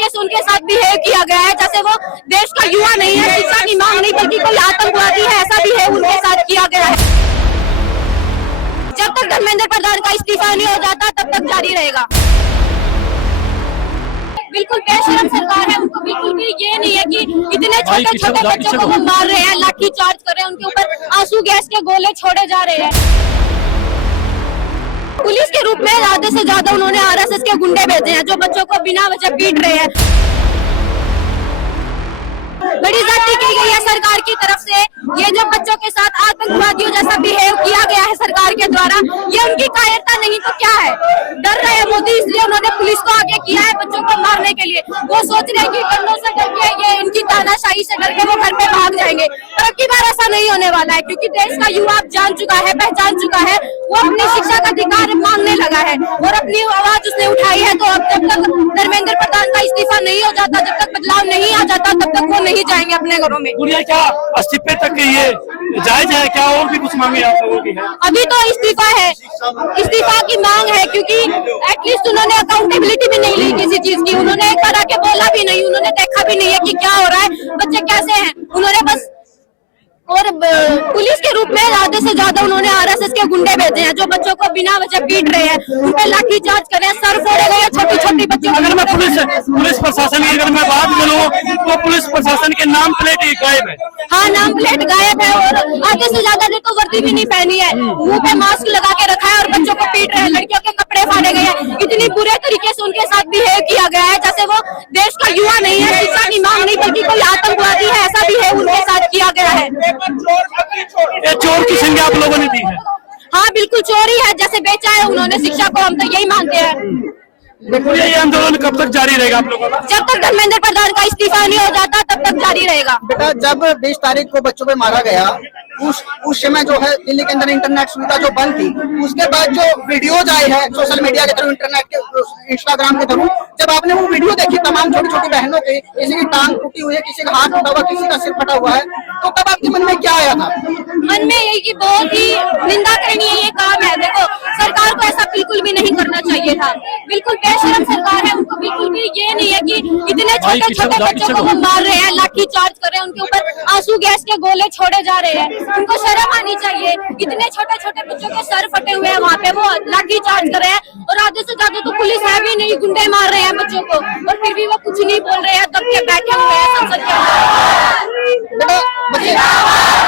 तरीके से उनके साथ बिहेव किया गया है, जैसे वो देश का युवा नहीं है, शिक्षा की मांग नहीं बल्कि कोई आतंकवादी है, ऐसा बिहेव उनके साथ किया गया है। जब तक धर्मेंद्र प्रधान का इस्तीफा नहीं हो जाता तब तक जारी रहेगा। बिल्कुल बेशरम सरकार है, उनको बिल्कुल भी ये नहीं है कि इतने छोटे छोटे बच्चों को वो मार रहे हैं, लाठी चार्ज कर रहे हैं, उनके ऊपर आंसू गैस के गोले छोड़े जा रहे हैं। पुलिस के रूप में आधे से ज्यादा उन्होंने आरएसएस के गुंडे भेजे हैं जो बच्चों को बिना वजह पीट रहे हैं। बड़ी ज्यादती की गई है सरकार की तरफ से। ये जो बच्चों के साथ आतंकवादियों जैसा बिहेव किया गया है सरकार के द्वारा, ये उनकी कायरता नहीं तो क्या है? डर रहे हैं मोदी, इसलिए उन्होंने पुलिस को आगे किया है बच्चों को मारने के लिए। वो सोच रहे हैं कि गन्नों से डर के, ये इनकी तानाशाही से डर के वो घर पे भाग जाएंगे, पर अब की बार ऐसा नहीं होने वाला है, क्योंकि देश का युवा अब जान चुका है, पहचान चुका है, वो अपनी शिक्षा का अधिकार मांगने लगा है और अपनी आवाज उसने उठाई है। तो अब जब तक धर्मेंद्र प्रधान का इस्तीफा नहीं हो जाता, जब तक बदलाव नहीं आ जाता, तब तक वो नहीं जाएंगे अपने घरों में। क्या इस्तीफे तक ये जायज है? क्या और भी कुछ मांगे आप लोगों की है? अभी तो इस्तीफा है, इस्तीफा की मांग है, क्योंकि एटलीस्ट उन्होंने अकाउंटेबिलिटी भी नहीं ली किसी चीज की। उन्होंने एक बार आके बोला भी नहीं, उन्होंने देखा भी नहीं है कि क्या हो रहा है, बच्चे कैसे हैं। उन्होंने बस और पुलिस के रूप में आधे से ज्यादा उन्होंने आरएसएस के गुंडे भेजे हैं जो बच्चों को बिना वजह पीट रहे हैं, उन पे लाठी चार्ज कर रहे हैं, सर फोड़े गए हैं छोटी छोटी बच्चों। अगर मैं पुलिस प्रशासन की अगर मैं बात करूँ तो पुलिस प्रशासन के नाम प्लेट ही गायब है। हाँ, नाम प्लेट गायब है और आधे से ज्यादा ने तो वर्दी भी नहीं पहनी है, मुंह पे मास्क लगा के रखा है और बच्चों को पीट रहे हैं, लड़कियों के कपड़े फाड़े गए हैं। इतनी बुरे तरीके से उनके साथ बिहेव किया गया है जैसे वो देश का युवा नहीं है, शिक्षा की मांग नहीं बल्कि कोई आतंकवादी है, ऐसा बिहेव उनके साथ किया गया है। ये चोर की संज्ञा आप लोगों ने दी है? हाँ बिल्कुल, चोरी है, जैसे बेचा है उन्होंने शिक्षा को, हम तो यही मानते हैं। ये आंदोलन कब तक जारी रहेगा आप लोगों का? जब तक धर्मेंद्र प्रधान का इस्तीफा नहीं हो जाता तब तक जारी रहेगा। बेटा, जब 20 तारीख को बच्चों पे मारा गया, उस समय जो है दिल्ली के अंदर इंटरनेट सुविधा जो बंद थी, उसके बाद जो वीडियोज आए हैं सोशल मीडिया के थ्रू, इंटरनेट के इंस्टाग्राम के थ्रू, जब आपने वो वीडियो देखी तमाम छोटी छोटी बहनों की, किसी की टांग टूटी हुई है, किसी का हाथ टूटा हुआ, किसी का सिर फटा हुआ है, तो तब आपके मन में क्या आया था? मन में यही कि बहुत ही निंदा करनी है, ये काम है। देखो, सरकार को ऐसा बिल्कुल भी नहीं करना चाहिए था। बिल्कुल बेशरम सरकार है, उनको बिल्कुल भी ये नहीं है कि इतने छोटे छोटे बच्चों को वो मार रहे हैं, लाठी चार्ज कर रहे हैं, उनके ऊपर आंसू गैस के गोले छोड़े जा रहे हैं। उनको शर्म आनी चाहिए। इतने छोटे छोटे बच्चों के सर फटे हुए हैं, वहाँ पे वो लाठी चार्ज कर रहे हैं और आधे से ज्यादा तो पुलिस है भी नहीं, गुंडे मार रहे हैं बच्चों को, और फिर भी वो कुछ नहीं बोल रहे हैं, दब के बैठे हुए हैं संसद के अंदर।